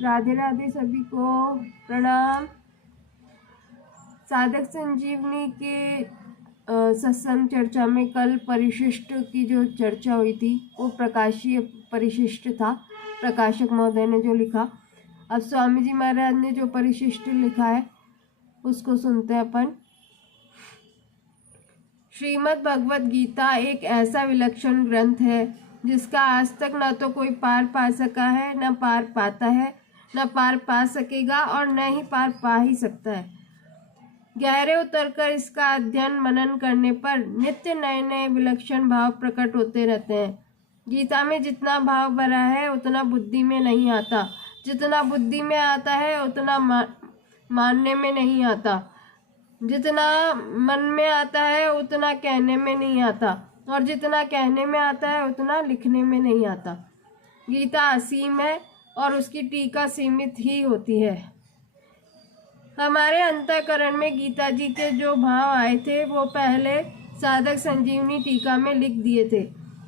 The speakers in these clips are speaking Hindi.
राधे राधे सभी को प्रणाम। साधक संजीवनी के सत्संग चर्चा में कल परिशिष्ट की जो चर्चा हुई थी वो प्रकाशीय परिशिष्ट था। प्रकाशक महोदय ने जो लिखा, अब स्वामी जी महाराज ने जो परिशिष्ट लिखा है उसको सुनते हैं अपन। श्रीमद् भगवत गीता एक ऐसा विलक्षण ग्रंथ है जिसका आज तक न तो कोई पार पा सका है, न पार पाता है, न पार पा सकेगा और न ही पार पा ही सकता है। गहरे उतरकर इसका अध्ययन मनन करने पर नित्य नए नए विलक्षण भाव प्रकट होते रहते हैं। गीता में जितना भाव भरा है उतना बुद्धि में नहीं आता, जितना बुद्धि में आता है उतना मानने में नहीं आता, जितना मन में आता है उतना कहने में नहीं आता, और जितना कहने में आता है उतना लिखने में नहीं आता। गीता असीम है और उसकी टीका सीमित ही होती है। हमारे अंतःकरण में गीता जी के जो भाव आए थे वो पहले साधक संजीवनी टीका में लिख दिए थे,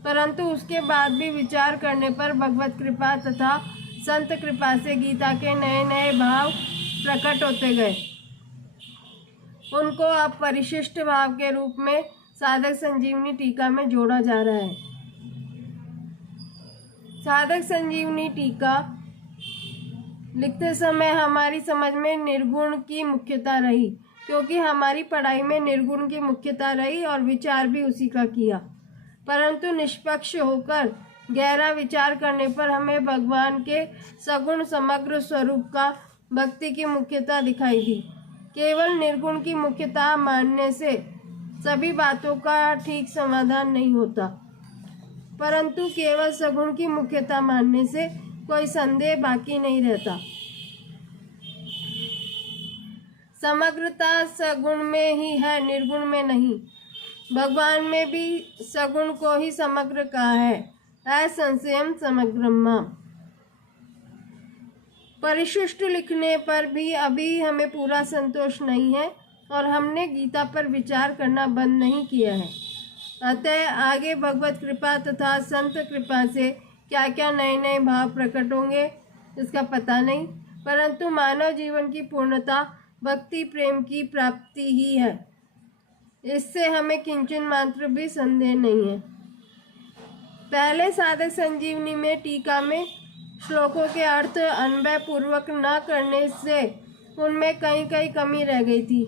परंतु उसके बाद भी विचार करने पर भगवत कृपा तथा संत कृपा से गीता के नए नए भाव प्रकट होते गए। उनको अब परिशिष्ट भाव के रूप में साधक संजीवनी टीका में जोड़ा जा रहा है। साधक संजीवनी टीका लिखते समय हमारी समझ में निर्गुण की मुख्यता रही, क्योंकि हमारी पढ़ाई में निर्गुण की मुख्यता रही और विचार भी उसी का किया। परंतु निष्पक्ष होकर गहरा विचार करने पर हमें भगवान के सगुण समग्र स्वरूप का भक्ति की मुख्यता दिखाई दी। केवल निर्गुण की मुख्यता मानने से सभी बातों का ठीक समाधान नहीं होता, परंतु केवल सगुण की मुख्यता मानने से कोई संदेह बाकी नहीं रहता। समग्रता सगुण में ही है, निर्गुण में नहीं। भगवान में भी सगुण को ही समग्र कहा है, असंशयम समग्रमा। परिशिष्ट लिखने पर भी अभी हमें पूरा संतोष नहीं है और हमने गीता पर विचार करना बंद नहीं किया है। अतः आगे भगवत कृपा तथा संत कृपा से क्या क्या नए नए भाव प्रकट होंगे इसका पता नहीं, परंतु मानव जीवन की पूर्णता भक्ति प्रेम की प्राप्ति ही है, इससे हमें किंचन मात्र भी संदेह नहीं है। पहले साधक संजीवनी में टीका में श्लोकों के अर्थ अन्वय पूर्वक न करने से उनमें कहीं कहीं कमी रह गई थी।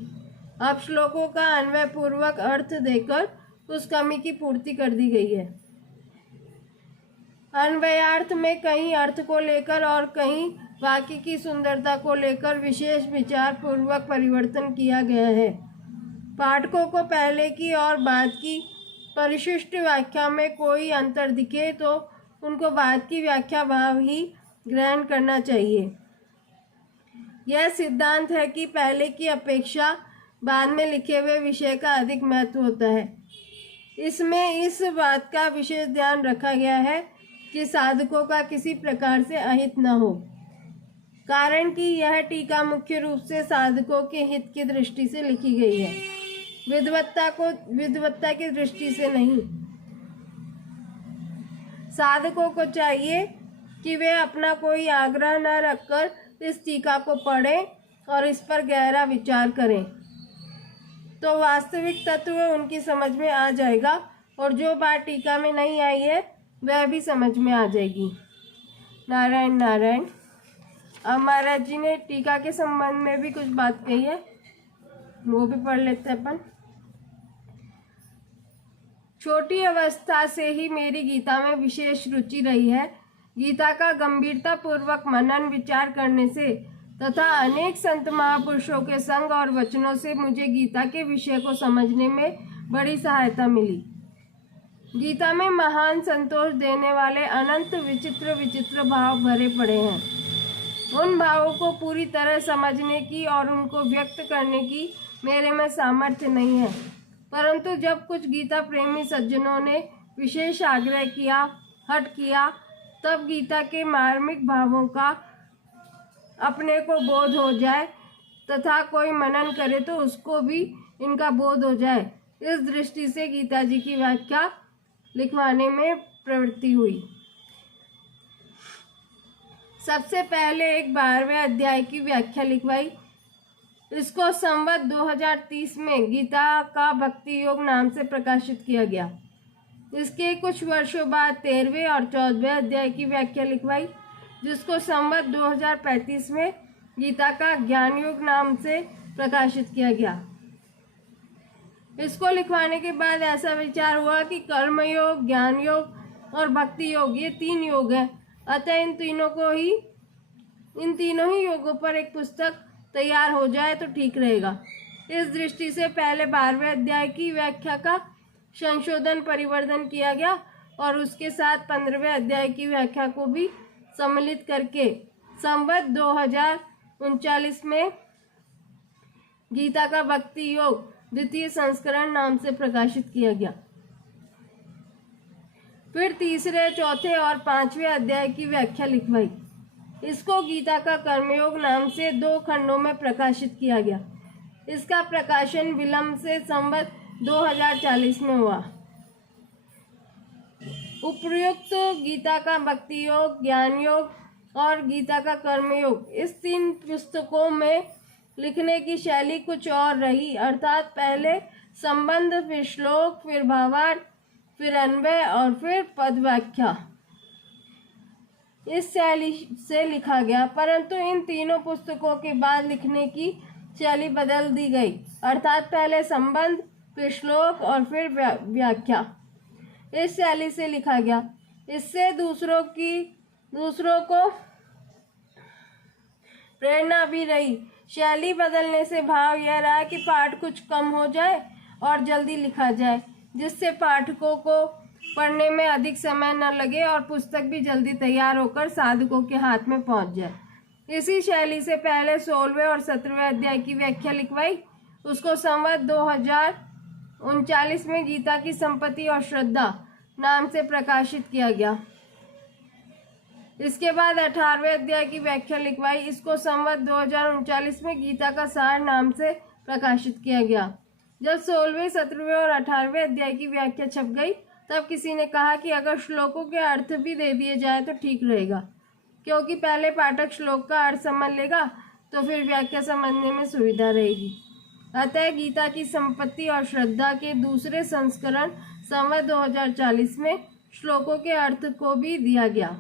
अब श्लोकों का अन्वय पूर्वक अर्थ देकर उस कमी की पूर्ति कर दी गई है। अन्वयार्थ में कहीं अर्थ को लेकर और कहीं वाक्य की सुंदरता को लेकर विशेष विचार पूर्वक परिवर्तन किया गया है। पाठकों को पहले की और बाद की परिशिष्ट व्याख्या में कोई अंतर दिखे तो उनको बाद की व्याख्या भाव ही ग्रहण करना चाहिए। यह सिद्धांत है कि पहले की अपेक्षा बाद में लिखे हुए विषय का अधिक महत्व होता है। इसमें इस बात का विशेष ध्यान रखा गया है कि साधकों का किसी प्रकार से अहित न हो, कारण कि यह टीका मुख्य रूप से साधकों के हित की दृष्टि से लिखी गई है, विद्वत्ता की दृष्टि से नहीं। साधकों को चाहिए कि वे अपना कोई आग्रह न रखकर इस टीका को पढ़ें और इस पर गहरा विचार करें, तो वास्तविक तत्व उनकी समझ में आ जाएगा और जो बात टीका में नहीं आई है वह भी समझ में आ जाएगी। नारायण नारायण। अब महाराज जी ने टीका के संबंध में भी कुछ बात कही है, वो भी पढ़ लेते हैं अपन। छोटी अवस्था से ही मेरी गीता में विशेष रुचि रही है। गीता का गंभीरता पूर्वक मनन विचार करने से तथा अनेक संत महापुरुषों के संग और वचनों से मुझे गीता के विषय को समझने में बड़ी सहायता मिली। गीता में महान संतोष देने वाले अनंत विचित्र विचित्र भाव भरे पड़े हैं। उन भावों को पूरी तरह समझने की और उनको व्यक्त करने की मेरे में सामर्थ्य नहीं है, परंतु जब कुछ गीता प्रेमी सज्जनों ने विशेष आग्रह किया, हट किया, तब गीता के मार्मिक भावों का अपने को बोध हो जाए तथा कोई मनन करे तो उसको भी इनका बोध हो जाए, इस दृष्टि से गीता जी की व्याख्या लिखवाने में प्रवृत्ति हुई। सबसे पहले एक 12वें अध्याय की व्याख्या लिखवाई। इसको संवत 2030 में गीता का भक्ति योग नाम से प्रकाशित किया गया। इसके कुछ वर्षों बाद 13वें और 14वें अध्याय की व्याख्या लिखवाई, जिसको संवत 2035 में गीता का ज्ञान योग नाम से प्रकाशित किया गया। इसको लिखवाने के बाद ऐसा विचार हुआ कि कर्म योग, ज्ञान योग और भक्ति योग ये 3 योग हैं, अतः इन तीनों ही योगों पर एक पुस्तक तैयार हो जाए तो ठीक रहेगा। इस दृष्टि से पहले 12वें अध्याय की व्याख्या का संशोधन परिवर्तन किया गया और उसके साथ 15वें अध्याय की व्याख्या को भी सम्मिलित करके संवत 2039 में गीता का भक्ति योग द्वितीय संस्करण नाम से प्रकाशित किया गया। फिर तीसरे, चौथे और 5वें अध्याय की व्याख्या लिखवाई। इसको गीता का कर्मयोग नाम से 2 खंडों में प्रकाशित किया गया। इसका प्रकाशन विलंब से संवत 2040 में हुआ। उपर्युक्त गीता का भक्ति योग, ज्ञान योग और गीता का कर्मयोग इस 3 पुस्तकों में लिखने की शैली कुछ और रही, अर्थात पहले संबंध, फिर श्लोक, फिर भावार्थ, फिर अन्वय और फिर पद व्याख्या इस शैली से लिखा गया। परंतु इन तीनों पुस्तकों के बाद लिखने की शैली बदल दी गई, अर्थात पहले संबंध, फिर श्लोक और फिर व्याख्या इस शैली से लिखा गया। इससे दूसरों को प्रेरणा भी रही। शैली बदलने से भाव यह रहा कि पाठ कुछ कम हो जाए और जल्दी लिखा जाए, जिससे पाठकों को पढ़ने में अधिक समय न लगे और पुस्तक भी जल्दी तैयार होकर साधकों के हाथ में पहुंच जाए। इसी शैली से पहले 16वें और 17वें अध्याय की व्याख्या लिखवाई। उसको संवत 2039 में गीता की संपत्ति और श्रद्धा नाम से प्रकाशित किया गया। इसके बाद 18वें अध्याय की व्याख्या लिखवाई। इसको संवत 2039 में गीता का सार नाम से प्रकाशित किया गया। जब 16वें, 17वें और 18वें अध्याय की व्याख्या छप गई, तब किसी ने कहा कि अगर श्लोकों के अर्थ भी दे दिए जाए तो ठीक रहेगा, क्योंकि पहले पाठक श्लोक का अर्थ समझ लेगा तो फिर व्याख्या समझने में सुविधा रहेगी। अतः गीता की संपत्ति और श्रद्धा के दूसरे संस्करण संवत 2040 में श्लोकों के अर्थ को भी दिया गया।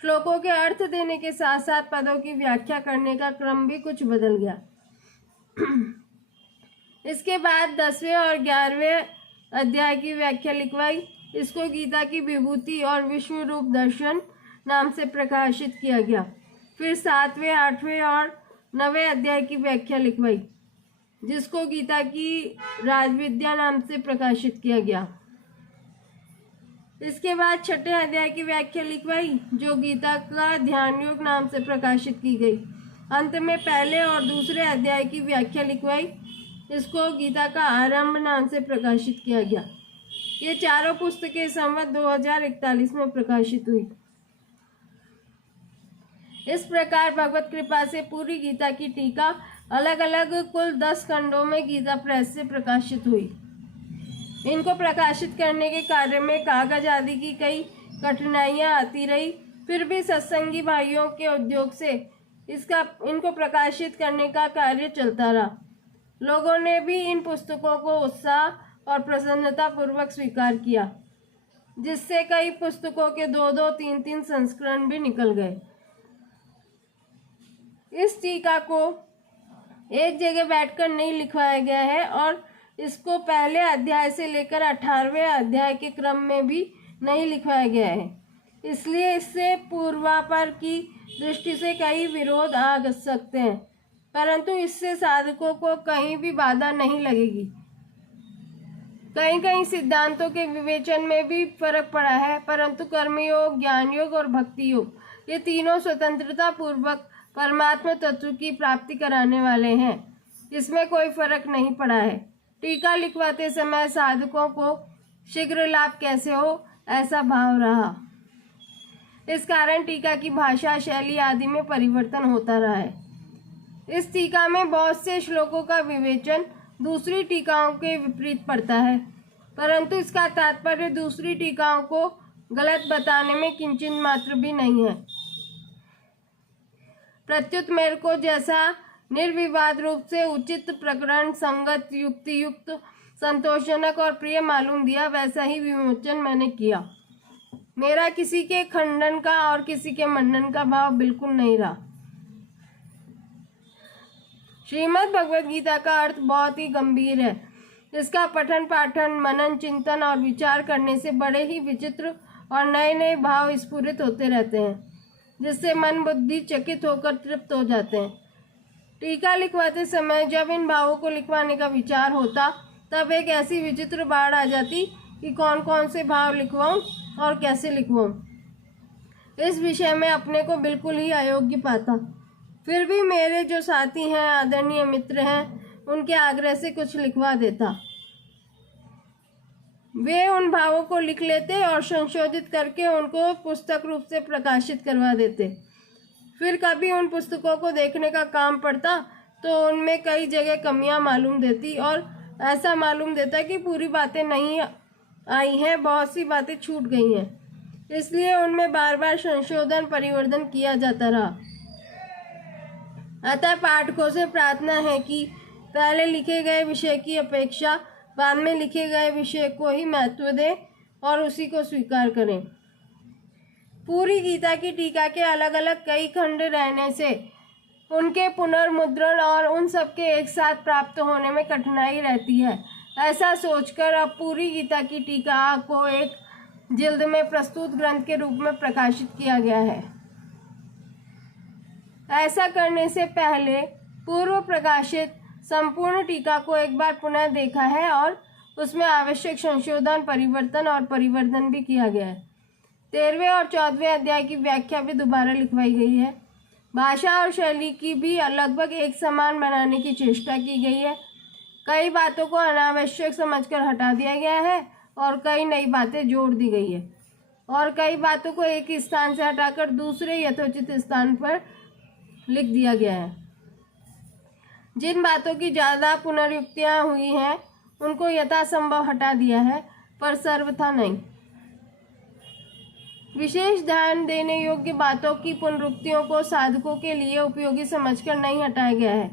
श्लोकों के अर्थ देने के साथ साथ पदों की व्याख्या करने का क्रम भी कुछ बदल गया। इसके बाद 10वें और 11वें अध्याय की व्याख्या लिखवाई। इसको गीता की विभूति और विश्व रूप दर्शन नाम से प्रकाशित किया गया। फिर 7वें, 8वें और 9वें अध्याय की व्याख्या लिखवाई, जिसको गीता की राजविद्या नाम से प्रकाशित किया गया। इसके बाद 6ठे अध्याय की व्याख्या लिखवाई, जो गीता का ध्यान योग नाम से प्रकाशित की गई। अंत में पहले और दूसरे अध्याय की व्याख्या लिखवाई। इसको गीता का आरंभ नाम से प्रकाशित किया गया। ये चारों पुस्तकें संवत 2041 में प्रकाशित हुई। इस प्रकार भगवत कृपा से पूरी गीता की टीका अलग अलग कुल 10 खंडों में गीता प्रेस से प्रकाशित हुई। इनको प्रकाशित करने के कार्य में कागज आदि की कई कठिनाइयां आती रही, फिर भी सत्संगी भाइयों के उद्योग से इनको प्रकाशित करने का कार्य चलता रहा। लोगों ने भी इन पुस्तकों को उत्साह और प्रसन्नता पूर्वक स्वीकार किया, जिससे कई पुस्तकों के 2-2, 3-3 संस्करण भी निकल गए। इस टीका को एक जगह बैठकर नहीं लिखवाया गया है और इसको पहले अध्याय से लेकर 18वें अध्याय के क्रम में भी नहीं लिखवाया गया है। इसलिए इससे पूर्वापर की दृष्टि से कई विरोध आ सकते हैं, परंतु इससे साधकों को कहीं भी बाधा नहीं लगेगी। कहीं कहीं सिद्धांतों के विवेचन में भी फर्क पड़ा है, परंतु कर्मयोग, ज्ञान योग और भक्ति योग ये तीनों स्वतंत्रता पूर्वक परमात्मा तत्व की प्राप्ति कराने वाले हैं। इसमें कोई फर्क नहीं पड़ा है। टीका लिखवाते समय साधकों को शीघ्र लाभ कैसे हो, ऐसा भाव रहा। इस कारण टीका की भाषा, शैली आदि में परिवर्तन होता रहा है। इस टीका में बहुत से श्लोकों का विवेचन दूसरी टीकाओं के विपरीत पड़ता है, परंतु इसका तात्पर्य दूसरी टीकाओं को गलत बताने में किंचित मात्र भी नहीं है। प्रत्युत मेरे को जैसा निर्विवाद रूप से उचित, प्रकरण संगत, युक्तियुक्त, संतोषजनक और प्रिय मालूम दिया, वैसा ही विमोचन मैंने किया। मेरा किसी के खंडन का और किसी के मंडन का भाव बिल्कुल नहीं रहा। श्रीमद् भगवद गीता का अर्थ बहुत ही गंभीर है। इसका पठन पाठन, मनन, चिंतन और विचार करने से बड़े ही विचित्र और नए नए भाव स्फुरित होते रहते हैं, जिससे मन बुद्धि चकित होकर तृप्त हो जाते हैं। टीका लिखवाते समय जब इन भावों को लिखवाने का विचार होता, तब एक ऐसी विचित्र बाढ़ आ जाती कि कौन कौन से भाव लिखवाऊं और कैसे लिखवाऊं। इस विषय में अपने को बिल्कुल ही अयोग्य पाता। फिर भी मेरे जो साथी हैं, आदरणीय मित्र हैं, उनके आग्रह से कुछ लिखवा देता। वे उन भावों को लिख लेते और संशोधित करके उनको पुस्तक रूप से प्रकाशित करवा देते। फिर कभी उन पुस्तकों को देखने का काम पड़ता तो उनमें कई जगह कमियां मालूम देती और ऐसा मालूम देता कि पूरी बातें नहीं आई हैं, बहुत सी बातें छूट गई हैं। इसलिए उनमें बार बार संशोधन परिवर्तन किया जाता रहा। अतः पाठकों से प्रार्थना है कि पहले लिखे गए विषय की अपेक्षा बाद में लिखे गए विषय को ही महत्व दें और उसी को स्वीकार करें। पूरी गीता की टीका के अलग अलग कई खंड रहने से उनके पुनर्मुद्रण और उन सब के एक साथ प्राप्त होने में कठिनाई रहती है। ऐसा सोचकर अब पूरी गीता की टीका को एक जिल्द में प्रस्तुत ग्रंथ के रूप में प्रकाशित किया गया है। ऐसा करने से पहले पूर्व प्रकाशित संपूर्ण टीका को एक बार पुनः देखा है और उसमें आवश्यक संशोधन, परिवर्तन और परिवर्धन भी किया गया है। 13वें और 14वें अध्याय की व्याख्या भी दोबारा लिखवाई गई है। भाषा और शैली की भी लगभग एक समान बनाने की चेष्टा की गई है। कई बातों को अनावश्यक समझकर हटा दिया गया है और कई नई बातें जोड़ दी गई है और कई बातों को एक स्थान से हटाकर दूसरे यथोचित स्थान पर लिख दिया गया है। जिन बातों की ज़्यादा पुनरुक्तियाँ हुई हैं उनको यथासंभव हटा दिया है, पर सर्वथा नहीं। विशेष ध्यान देने योग्य बातों की पुनरुक्तियों को साधकों के लिए उपयोगी समझकर नहीं हटाया गया है।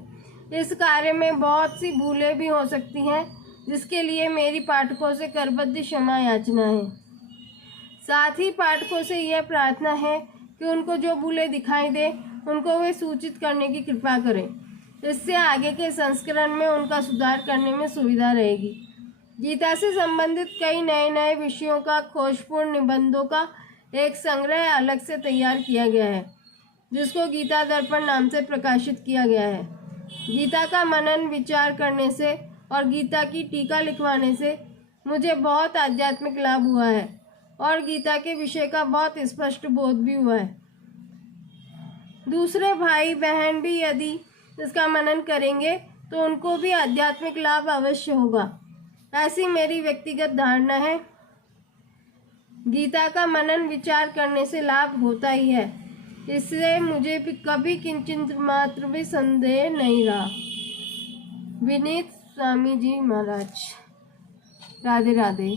इस कार्य में बहुत सी भूलें भी हो सकती हैं, जिसके लिए मेरी पाठकों से करबद्ध क्षमा याचना है। साथ ही पाठकों से यह प्रार्थना है कि उनको जो भूलें दिखाई दे उनको वे सूचित करने की कृपा करें। इससे आगे के संस्करण में उनका सुधार करने में सुविधा रहेगी। गीता से संबंधित कई नए नए विषयों का खोजपूर्ण निबंधों का एक संग्रह अलग से तैयार किया गया है, जिसको गीता दर्पण नाम से प्रकाशित किया गया है। गीता का मनन विचार करने से और गीता की टीका लिखवाने से मुझे बहुत आध्यात्मिक लाभ हुआ है और गीता के विषय का बहुत स्पष्ट बोध भी हुआ है। दूसरे भाई बहन भी यदि इसका मनन करेंगे तो उनको भी आध्यात्मिक लाभ अवश्य होगा, ऐसी मेरी व्यक्तिगत धारणा है। गीता का मनन विचार करने से लाभ होता ही है, इससे मुझे भी कभी किंचित मात्र भी संदेह नहीं रहा। विनीत स्वामी जी महाराज। राधे राधे।